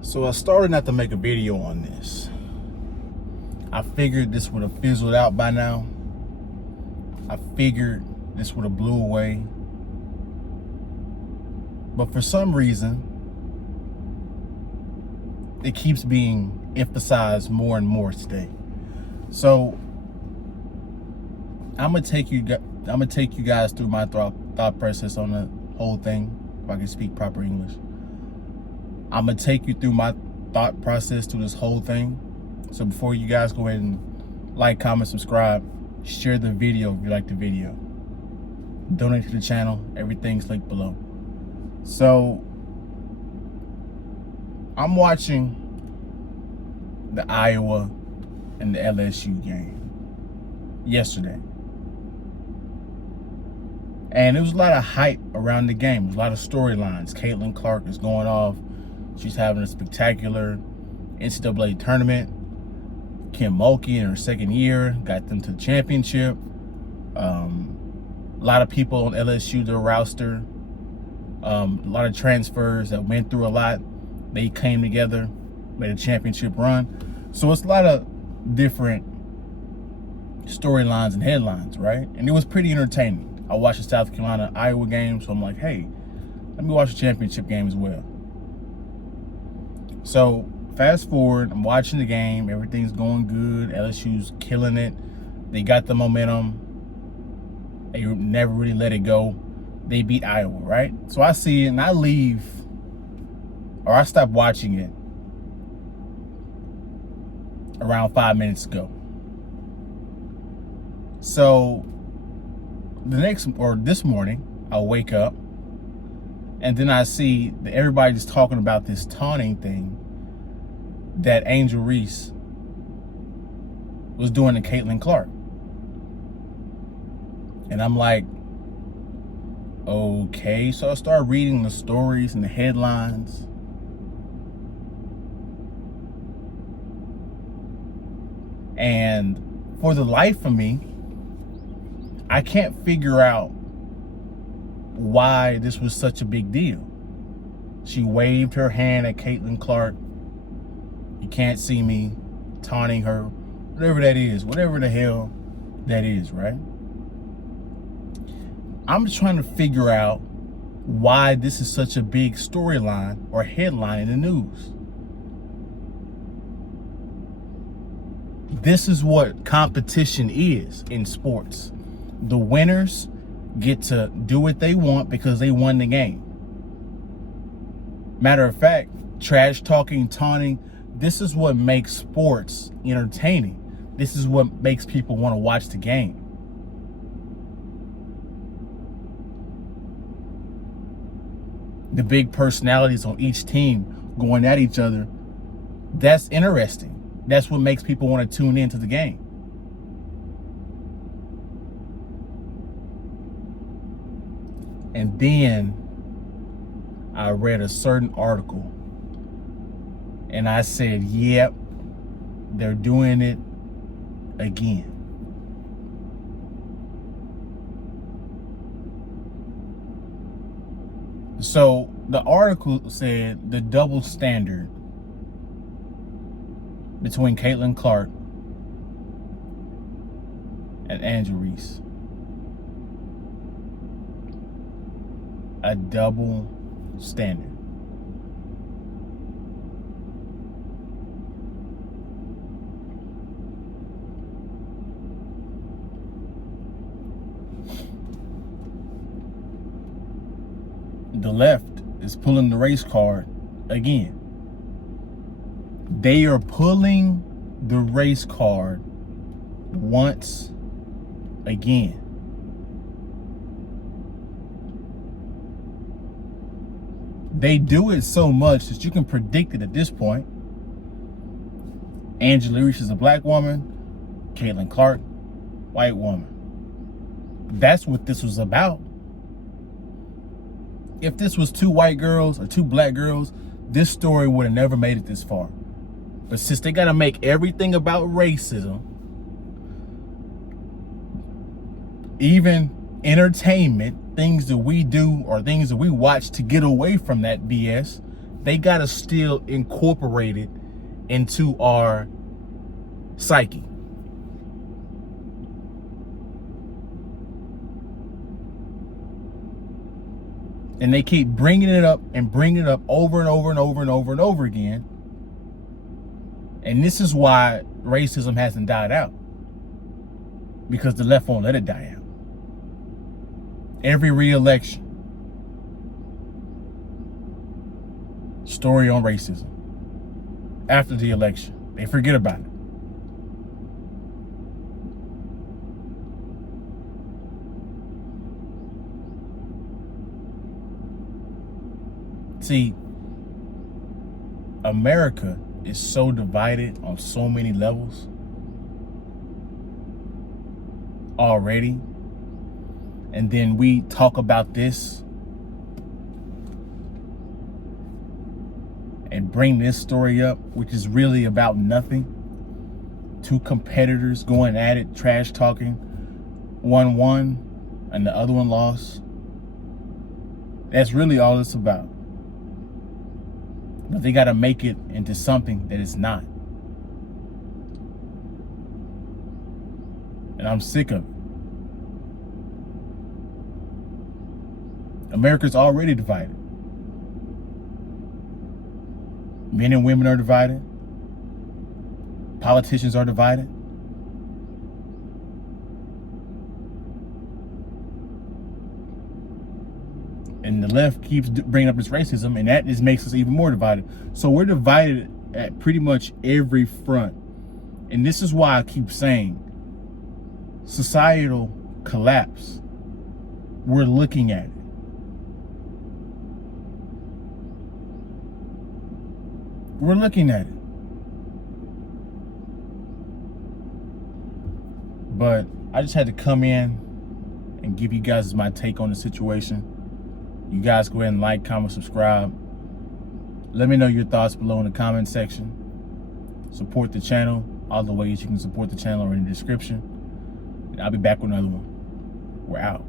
So I started not to make a video on this. I figured this would have fizzled out by now. I figured this would have blew away. But for some reason, it keeps being emphasized more and more today. So I'm gonna take you guys through my thought process on the whole thing, if I can speak proper English. I'm gonna take you through my thought process through this whole thing. So before you guys go ahead and like, comment, subscribe, share the video if you like the video. Donate to the channel, everything's linked below. So I'm watching the Iowa and the LSU game yesterday. And there was a lot of hype around the game. There was a lot of storylines. Caitlin Clark is going off. She's having a spectacular NCAA tournament. Kim Mulkey in her second year got them to the championship. A lot of people on LSU, their roster, a lot of transfers that went through a lot. They came together, made a championship run. So it's a lot of different storylines and headlines, right? And it was pretty entertaining. I watched the South Carolina Iowa game, so I'm like, hey, let me watch the championship game as well. So fast forward, I'm watching the game. Everything's going good. LSU's killing it. They got the momentum. They never really let it go. They beat Iowa, right? So I see it and I leave, or I stopped watching it around 5 minutes ago. So this morning, I wake up and then I see that everybody's talking about this taunting thing that Angel Reese was doing to Caitlin Clark. And I'm like, okay. So I start reading the stories and the headlines. And for the life of me, I can't figure out why this was such a big deal. She waved her hand at Caitlin Clark. You can't see me, taunting her, whatever that is, whatever the hell that is, right? I'm just trying to figure out why this is such a big storyline or headline in the news. This is what competition is in sports. The winners get to do what they want because they won the game. Matter of fact, trash talking, taunting, this is what makes sports entertaining. This is what makes people want to watch the game. The big personalities on each team going at each other, that's interesting. That's what makes people want to tune into the game. And then I read a certain article and I said, yep, they're doing it again. So the article said the double standard between Caitlin Clark and Angel Reese. A double standard. The left is pulling the race card again. They are pulling the race card once again. They do it so much that you can predict it at this point. Angela Reese is a black woman. Caitlin Clark, white woman. That's what this was about. If this was two white girls or two black girls, this story would have never made it this far. But since they got to make everything about racism, even entertainment, things that we do or things that we watch to get away from that BS, they got to still incorporate it into our psyche. And they keep bringing it up and bringing it up over and over and over and over and over again. And this is why racism hasn't died out. Because the left won't let it die out. Every re-election, story on racism. After the election, they forget about it. See, America is so divided on so many levels already. And then we talk about this and bring this story up, which is really about nothing. Two competitors going at it, trash talking. One won and the other one lost. That's really all it's about. But they got to make it into something that it's not. And I'm sick of it. America's already divided. Men and women are divided. Politicians are divided. And the left keeps bringing up this racism, and that just makes us even more divided. So we're divided at pretty much every front. And this is why I keep saying societal collapse. We're looking at it. We're looking at it. But I just had to come in and give you guys my take on the situation. You guys go ahead and like, comment, subscribe. Let me know your thoughts below in the comment section. Support the channel. All the ways you can support the channel are in the description. And I'll be back with another one. We're out.